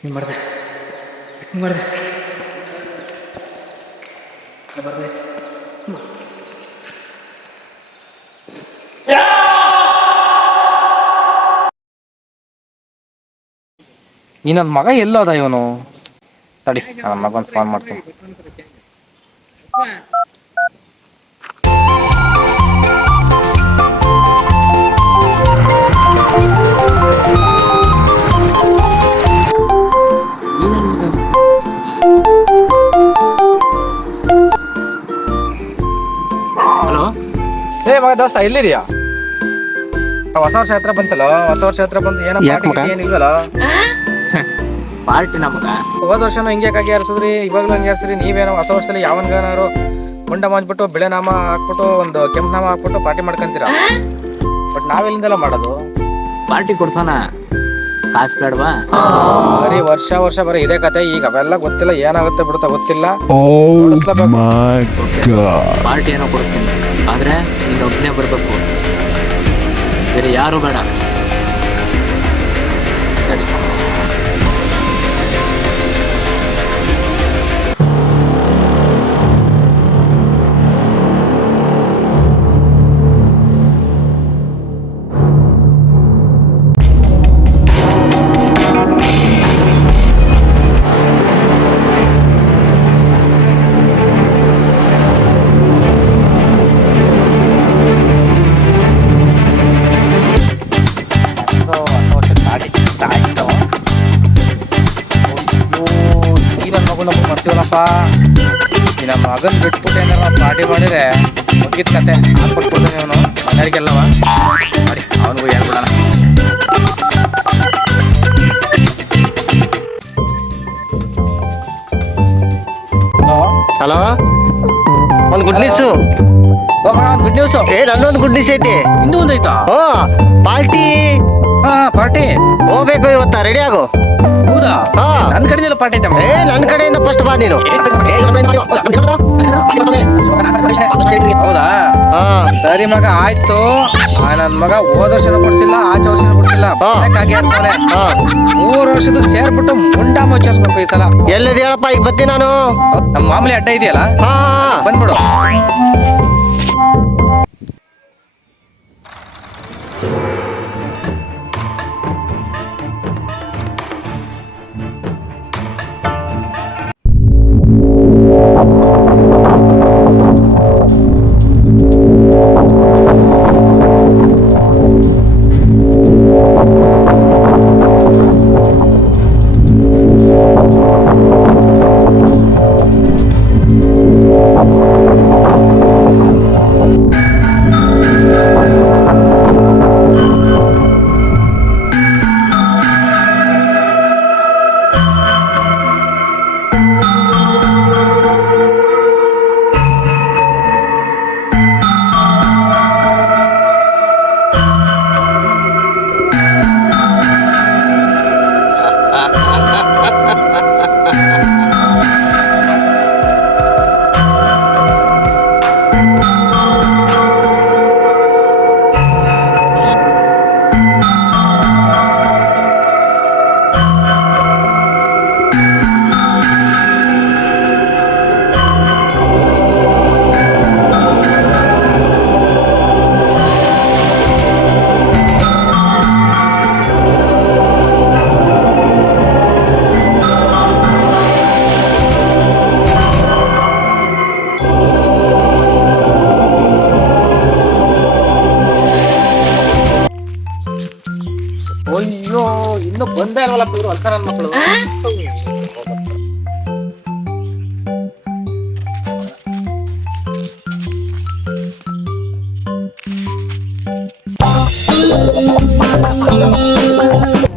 ಹಿಂಗೆ ಮಾಡಿದೆ ಹಿಂಗೆ ಮಾಡಿದೆ ಬರ್ದೆ ಈ ನನ್ನ ಮಗ ಎಲ್ಲೋದ ಇವನು ತಡಿ ನನ್ನ ಮಗನ್ ಫೋನ್ ಮಾಡ್ತೀನಿ. ಹಲೋ ಏ ಮಗ ದೋಸ್ತ ಎಲ್ಲಿದ್ಯಾ? ಹೊಸ ವರ್ಷ ಹತ್ರ ಬಂತಲ್ಲ, ಹೊಸ ವರ್ಷ ಹತ್ರ ಬಂದು ಏನೋ ಪಾರ್ಟಿ ಏನಿಲ್ವಲ್ಲ? ಪಾರ್ಟಿ ನಮಗ ಹೋದ ವರ್ಷನೂ ಹಿಂಗೆ ಕಾಗಿ ಹಾರಿಸಿದ್ರಿ, ಇವಾಗ್ಲೂ ಹಂಗೆ ಹಾರಿಸ್ರಿ. ನೀವೇನೋ ಹೊಸ ವರ್ಷದಲ್ಲಿ ಯಾವನ್ಗಾರು ಮುಂಡ ಮಾಡ್ಬಿಟ್ಟು ಬಿಳೆ ನಾಮ ಹಾಕ್ಬಿಟ್ಟು ಒಂದು ಕೆಂಪು ನಾಮ ಹಾಕ್ಬಿಟ್ಟು ಪಾರ್ಟಿ ಮಾಡ್ಕೊಂತೀರಾ. ಬಟ್ ನಾವೆಲ್ಲಿಂದೆಲ್ಲ ಮಾಡೋದು? ಪಾರ್ಟಿ ಕೊಡ್ಸೋಣ, ಕಾಸು ಬೇಡವಾ? ಬರೀ ವರ್ಷ ವರ್ಷ ಬರೀ ಇದೇ ಕತೆ. ಈಗ ಅವೆಲ್ಲ ಗೊತ್ತಿಲ್ಲ, ಏನಾಗುತ್ತೆ ಬಿಡುತ್ತಾ ಗೊತ್ತಿಲ್ಲ. ಪಾರ್ಟಿ ಏನೋ ಕೊಡ್ತೀನಿ, ಆದ್ರೆ ನೀನ್ ಒಬ್ಬನೇ ಬರ್ಬೇಕು, ಬೇರೆ ಯಾರು ಬೇಡ. ಸರಿ ಮಾಡ್ತೀವಲ್ಲಪ್ಪ. ಈ ನಮ್ಮ ಮಗನ್ ಬಿಟ್ಬಿಟ್ಟು ಏನಾರ ಪಾರ್ಟಿ ಮಾಡಿದ್ರೆ ಮುಗಿದ ಕತೆ. ಹಾಕ್ಬಿಟ್ಬಿಡ್ತಾನೆ ಇವನು ಮನೆಯವರಿಗೆಲ್ಲವ. ಮಾಡಿ ಅವನಿಗೂ ಹೇಳ್ಬಿಡೋಣ. ಹಲೋ, ಒಂದು ಗುಡ್ ನ್ಯೂಸ್. ಒಂದು ಗುಡ್ ನ್ಯೂಸ್. ನನ್ನೊಂದು ಗುಡ್ ನ್ಯೂಸ್ ಐತಿ. ಇನ್ನೂ ಒಂದೈತಾ? ಪಾರ್ಟಿ. ಪಾರ್ಟಿ ಹೋಗ್ಬೇಕು ಇವತ್ತ, ರೆಡಿ ಆಗು. ಹೌದಾ? ನನ್ ಕಡೆಯಿಂದ ಪಾರ್ಟಿ ಐತೆ. ನನ್ನ ಕಡೆಯಿಂದ ಫಸ್ಟ್ ಬಾ ನೀನು. ಹೌದಾ? ಸರಿ ಮಗ, ಆಯ್ತು. ನನ್ ಮಗ ಹೋದ ವರ್ಷನೂ ಕೊಡ್ಸಿಲ್ಲ, ಆಚೆ ವರ್ಷನೂ ಕೊಡ್ಸಿಲ್ಲ. 3 ವರ್ಷದ ಸೇರ್ಬಿಟ್ಟು ಮುಂಡ ಮುಚ್ಚಿಸ್ಬೇಕು ಈ ಸಲ. ಎಲ್ಲಿದೆ ಹೇಳಪ್ಪ, ಈಗ ಬರ್ತೀನಿ ನಾನು. ನಮ್ಮ ಮಾಮೂಲಿ ಅಡ್ಡ ಇದೆಯಲ್ಲ, ಬಂದ್ಬಿಡು. ಅಯ್ಯೋ, ಇನ್ನು ಬಂದೇ ಇಲ್ವಲ್ಲ ಇವ್ರು ಅಲ್ಕ ನನ್ನ ಮಕ್ಕಳು.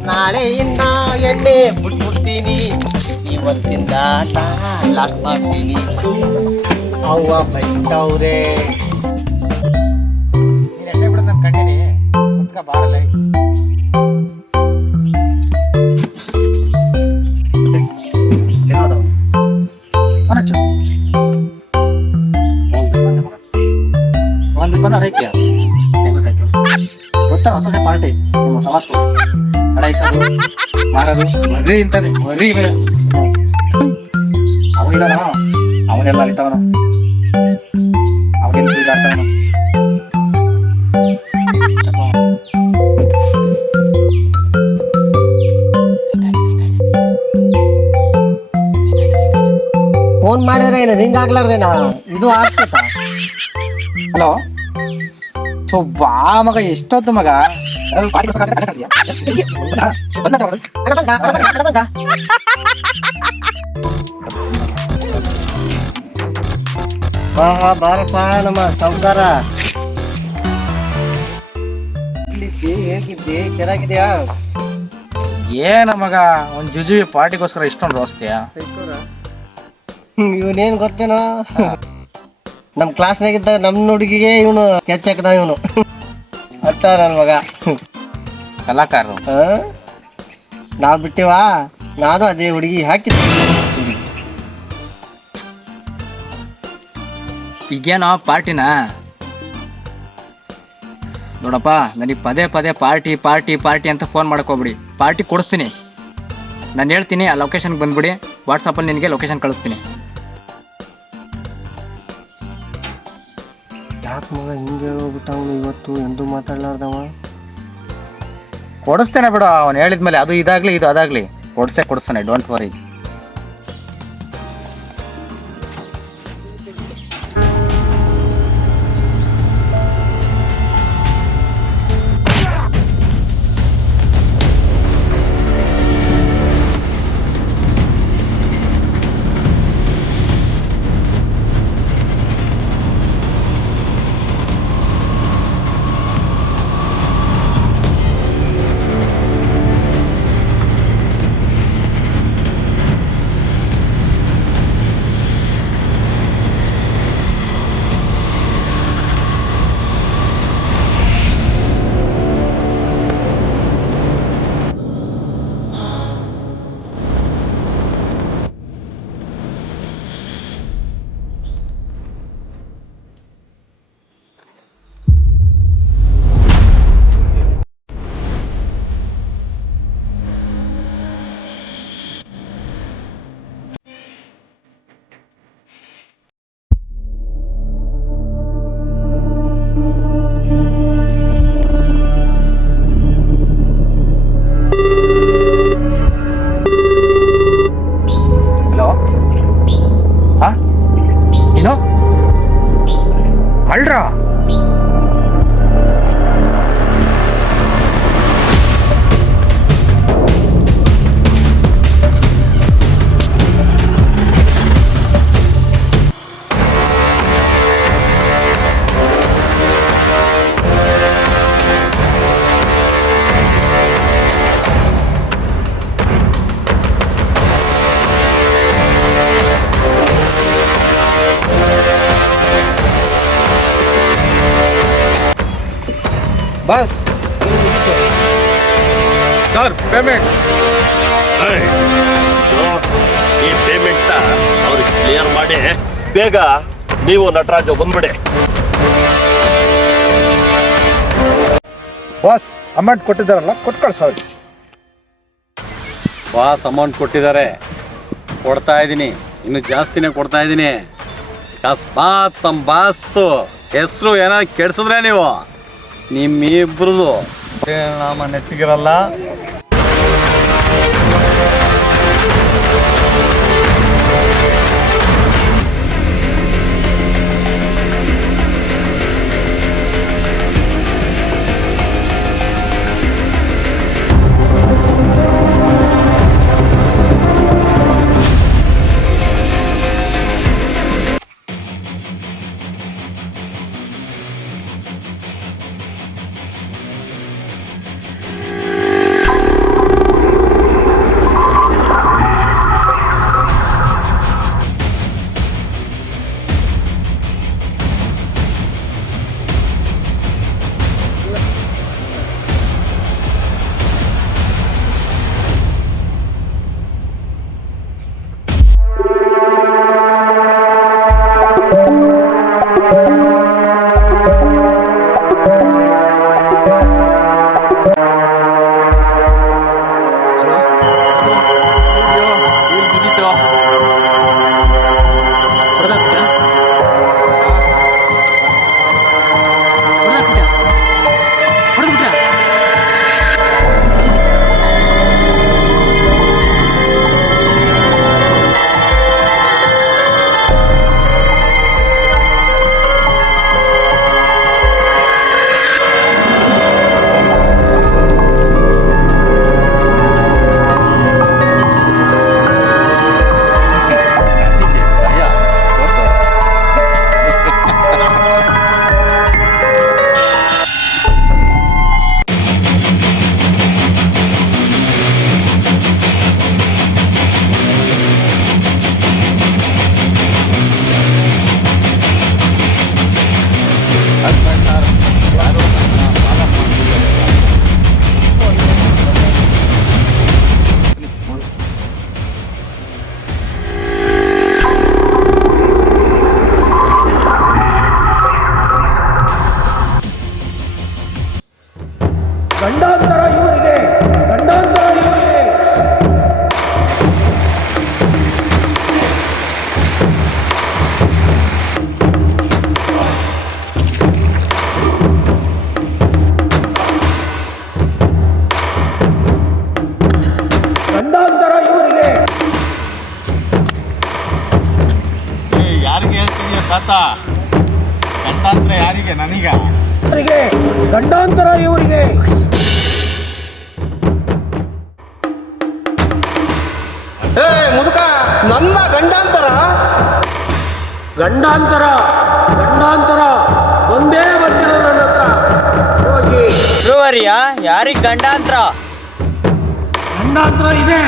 ನಾಳೆಯಿಂದ ಎಣ್ಣೆ ಬಿಟ್ಬಿಡ್ತೀನಿ, ಇವತ್ತಿಂದ ಲಾಸ್ಟ್ ಮಾಡ್ತೀನಿ. ಅವ್ವ ಬೈತವ್ರೆ. ನೀನ್ ಎಣ್ಣೆ ಬಿಡೋದು ನಾನು ಕಂಡಿನಿ. ಕುತ್ಕ ಬಾರಲ್ಲ. ಗೊತ್ತಾ ಹೊಸ ಪಾರ್ಟಿ ನಿಮ್ಮ ಸವಾಸ್ಕೊ ಕಡೆ ಮಾರ ಅದು ಮರಿ ಇಂತಾನೆ ಮರಿ ಅವನಿದಾನ ಅವನೆಲ್ಲ ಅಲ್ಲಿಟ್ಟವನು ಅವನೇನು ಬೀಗಾಡ್ತಾವನು ಫೋನ್ ಮಾಡಿದ್ರೆ ಏನು ರಿಂಗ್ ಆಗ್ಲಾರ್ದೇನಾ ಇದು ಆಗ್ತೈತಾ? ಹಲೋ ಸೊ ಬಾ ಮಗ ಎಷ್ಟೊತ್ತು ಮಗ ಅದು ಪಾರ್ಟಿ ಬಾರಪ್ಪ ನಮ್ಮ ಸಾವುಕಾರ. ಹೇಗಿದ್ದಿ? ಚೆನ್ನಾಗಿದ್ಯಾ? ಏನ ಮಗ ಒಂದ್ ಜುಜುವಿ ಪಾರ್ಟಿಗೋಸ್ಕರ ಇಷ್ಟೊಂದು ರೋಸ್ತಿಯಾ? ಇವನೇನ್ ಗೊತ್ತೇನೋ, ನಮ್ ಕ್ಲಾಸ್ನಾಗಿದ್ದ ನಮ್ ಹುಡುಗಿಗೆ ಇವನು ಕೆಚ್ಚಾಕದ ಇವನು ಅತ್ತ ನನ್ ಮಗ ಕಲಾಕಾರರು ನಾವ್ ಬಿಟ್ಟಿವಾ, ನಾನು ಅದೇ ಹುಡುಗಿ ಹಾಕಿದ್ದೆ. ಈಗೇನೋ ಪಾರ್ಟಿನಾ? ನೋಡಪ್ಪ, ನನಗೆ ಪದೇ ಪದೇ ಪಾರ್ಟಿ ಪಾರ್ಟಿ ಪಾರ್ಟಿ ಅಂತ ಫೋನ್ ಮಾಡ್ಕೋಬಿಡಿ. ಪಾರ್ಟಿ ಕೊಡಿಸ್ತೀನಿ, ನಾನು ಹೇಳ್ತೀನಿ. ಆ ಲೊಕೇಶನ್ಗೆ ಬಂದ್ಬಿಡಿ. ವಾಟ್ಸಪ್ಪಲ್ಲಿ ನಿನಗೆ ಲೊಕೇಶನ್ ಕಳಿಸ್ತೀನಿ. ಯಾಕೆ ಮಗ ಹಿಂಗೆ ಹೇಳೋಗ್ಬಿಟ್ಟ ಅವನು ಇವತ್ತು? ಎಂದು ಮಾತಾಡ್ಲಾರ್ದವ. ಕೊಡಿಸ್ತೇನೆ ಬಿಡು, ಅವ್ನು ಹೇಳಿದ್ಮೇಲೆ ಅದು ಇದಾಗ್ಲಿ ಇದು ಅದಾಗ್ಲಿ ಕೊಡಿಸ್ತಾನೆ, ಡೋಂಟ್ ವರಿ. ಏನು ಮಳ್ರ ಬಸ್ ಸರ್ ಪೇಮೆಂಟ್. ಈ ಪೇಮೆಂಟ್ ಅವ್ರಿಗೆ ಕ್ಲಿಯರ್ ಮಾಡಿ ಬೇಗ ನೀವು ನಟರಾಜ ಬಂದ್ಬಿಡಿ. ಬಾಸ್ ಅಮೌಂಟ್ ಕೊಟ್ಟಿದ್ದಾರಲ್ಲ, ಕೊಟ್ಟು ಕಳ್ಸೋರಿ. ಬಾಸ್ ಅಮೌಂಟ್ ಕೊಟ್ಟಿದ್ದಾರೆ, ಕೊಡ್ತಾ ಇದ್ದೀನಿ, ಇನ್ನು ಜಾಸ್ತಿನೇ ಕೊಡ್ತಾ ಇದ್ದೀನಿ. ಅಕಸ್ಮಾತ್ ತಮ್ಮ ಬಾಸ್ತು ಹೆಸರು ಏನಾದ್ರು ಕೆಡ್ಸಿದ್ರೆ ನೀವು ನಿಮ್ಮಿಬ್ರದು ನಾಮ ನೆಟ್ಟಿಗಿರಲ್ಲ. ತಾತ ಗಂಡಾಂತರ ಯಾರಿಗೆ? ನನಗ? ಇವರಿಗೆ ಗಂಡಾಂತರ, ಇವರಿಗೆ ಮುದುಕ ನನ್ನ ಗಂಡಾಂತರ ಗಂಡಾಂತರ ಗಂಡಾಂತರ ಒಂದೇ ಬರ್ತಿರೋ ನನ್ನ ಹತ್ರ ಹೋಗಿ. ಬ್ರೂವರಿಯ ಯಾರಿಗೆ ಗಂಡಾಂತರ? ಗಂಡಾಂತರ ಇದೆ.